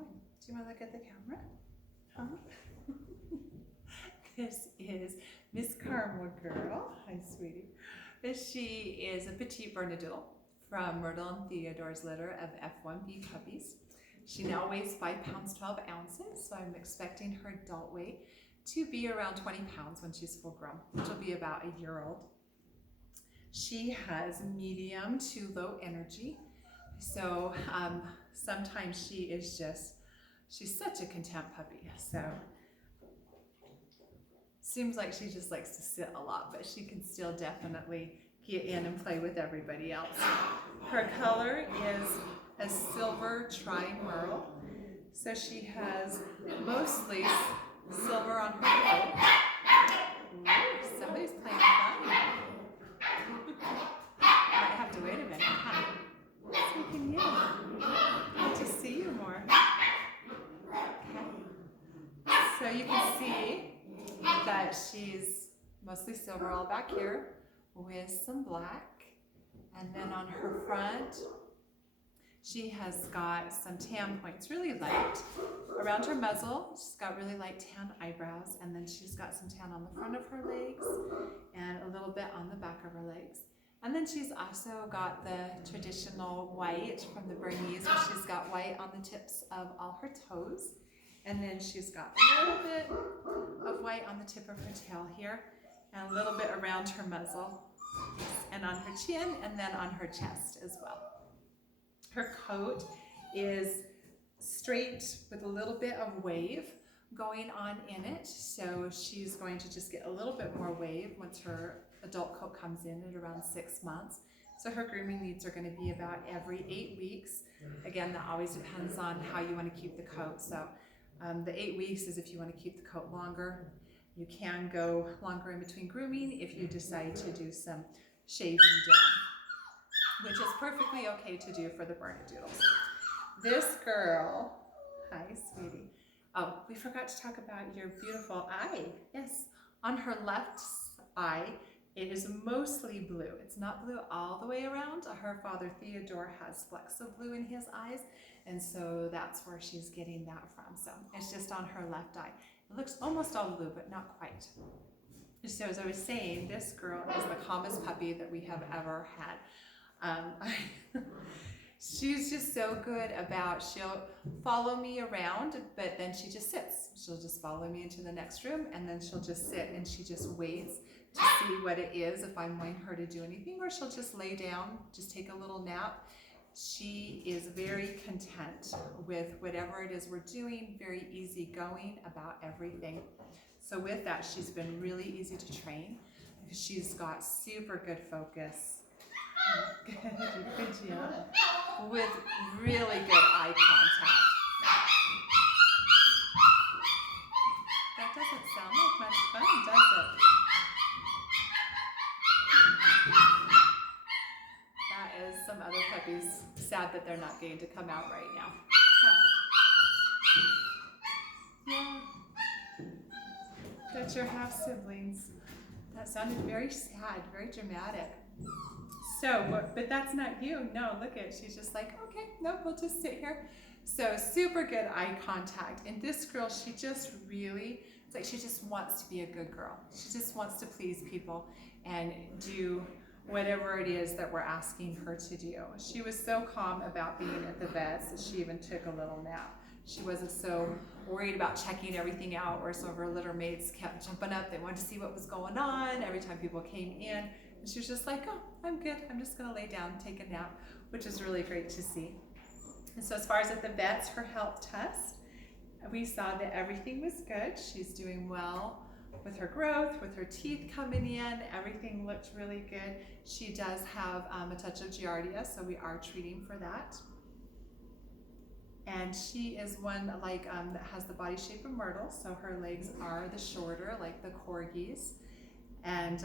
going? Do you want to look at the camera? Huh? This is Miss Caramel Girl. Hi, sweetie. She is a petite Bernedoodle from Myrtle and Theodore's litter of F1B puppies. She now weighs 5 pounds 12 ounces, so I'm expecting her adult weight to be around 20 pounds when she's full grown, which will be about a year old. She has medium to low energy, so sometimes she's such a content puppy. So seems like she just likes to sit a lot, but she can still definitely get in and play with everybody else. Her color is a silver tri-Myrtle, so she has mostly silver on her coat. Ooh, somebody's playing fun. Might have to wait a minute, huh? So can you? I'd to see you more. Okay. So you can see that she's mostly silver all back here with some black, and then on her front she has got some tan points, really light. Around her muzzle she's got really light tan eyebrows, and then she's got some tan on the front of her legs and a little bit on the back of her legs. And then she's also got the traditional white from the Bernese, where she's got white on the tips of all her toes. And then she's got a little bit of white on the tip of her tail here, and a little bit around her muzzle, and on her chin, and then on her chest as well. Her coat is straight with a little bit of wave going on in it, so she's going to just get a little bit more wave once her adult coat comes in at around 6 months. So her grooming needs are going to be about every 8 weeks. Again, that always depends on how you want to keep the coat. So the 8 weeks is if you want to keep the coat longer. You can go longer in between grooming if you decide to do some shaving down, which is perfectly okay to do for the Bernedoodles. This girl, hi sweetie. Oh, we forgot to talk about your beautiful eye. Yes, on her left eye, it is mostly blue. It's not blue all the way around. Her father Theodore has flecks of blue in his eyes, and so that's where she's getting that from. So it's just on her left eye. It looks almost all blue, but not quite. So as I was saying, this girl is the calmest puppy that we have ever had. She's just so good about, she'll follow me around, but then she just sits. She'll just follow me into the next room, and then she'll just sit and she just waits to see what it is, if I'm wanting her to do anything, or she'll just lay down, just take a little nap. She is very content with whatever it is we're doing, very easygoing about everything. So with that, she's been really easy to train. She's got super good focus. Good job. With really good eye contact. That doesn't sound like much fun, does it? That is some other puppies. Sad that they're not getting to come out right now. Huh. Yeah. That's your half siblings. That sounded very sad, very dramatic. So, but that's not you. No, look at it. She's just like, okay, nope, we'll just sit here. So super good eye contact. And this girl, she just really, it's like she just wants to be a good girl. She just wants to please people and do whatever it is that we're asking her to do. She was so calm about being at the vets that she even took a little nap. She wasn't so worried about checking everything out, where some of her litter mates kept jumping up. They wanted to see what was going on every time people came in. And she was just like, oh, I'm good. I'm just gonna lay down and take a nap, which is really great to see. And so as far as at the vets, her health test, we saw that everything was good. She's doing well with her growth, with her teeth coming in. Everything looked really good. She does have a touch of Giardia, so we are treating for that. And she is one like that has the body shape of Myrtle, so her legs are the shorter, like the corgis. And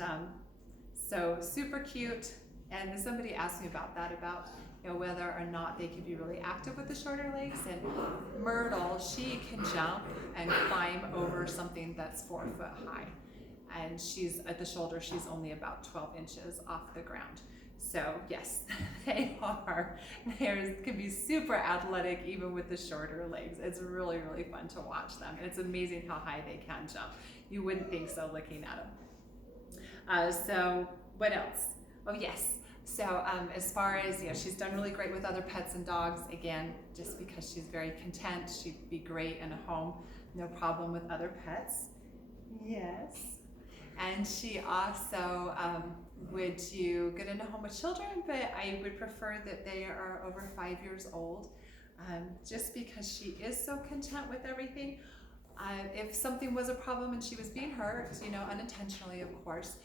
so super cute. And somebody asked me about that, about whether or not they could be really active with the shorter legs. And Myrtle, she can jump and climb over something that's 4 foot high. And she's at the shoulder, she's only about 12 inches off the ground. So yes, they can be super athletic even with the shorter legs. It's really, really fun to watch them. And it's amazing how high they can jump. You wouldn't think so looking at them. So what else? Oh yes. So as far as, she's done really great with other pets and dogs. Again, just because she's very content, she'd be great in a home. No problem with other pets. Yes. And she also, would do good in a home with children, but I would prefer that they are over 5 years old, just because she is so content with everything. If something was a problem and she was being hurt, unintentionally, of course,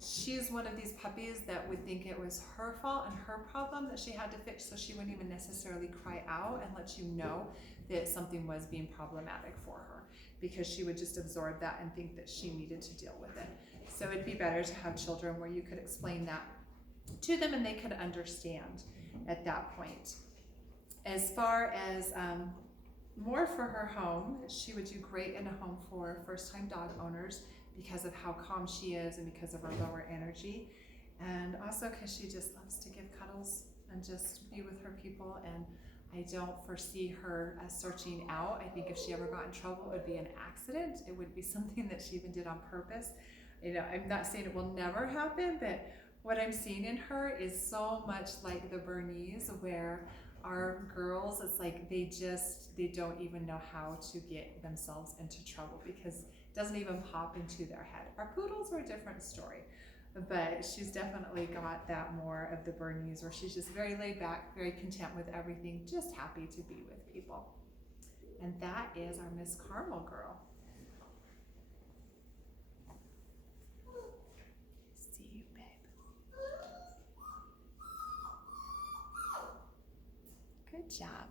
she's one of these puppies that would think it was her fault and her problem that she had to fix, so she wouldn't even necessarily cry out and let you know that something was being problematic for her, because she would just absorb that and think that she needed to deal with it. So it'd be better to have children where you could explain that to them and they could understand at that point. As far as more for her home, she would do great in a home for first-time dog owners because of how calm she is and because of her lower energy, and also because she just loves to give cuddles and just be with her people. And I don't foresee her searching out. I think if she ever got in trouble, it would be an accident. It would be something that she even did on purpose. I'm not saying it will never happen, but what I'm seeing in her is so much like the Bernese, where our girls, it's like they don't even know how to get themselves into trouble because it doesn't even pop into their head. Our poodles are a different story, but she's definitely got that more of the Bernese, where she's just very laid back, very content with everything, just happy to be with people. And that is our Miss Caramel girl. See you, babe. Good job.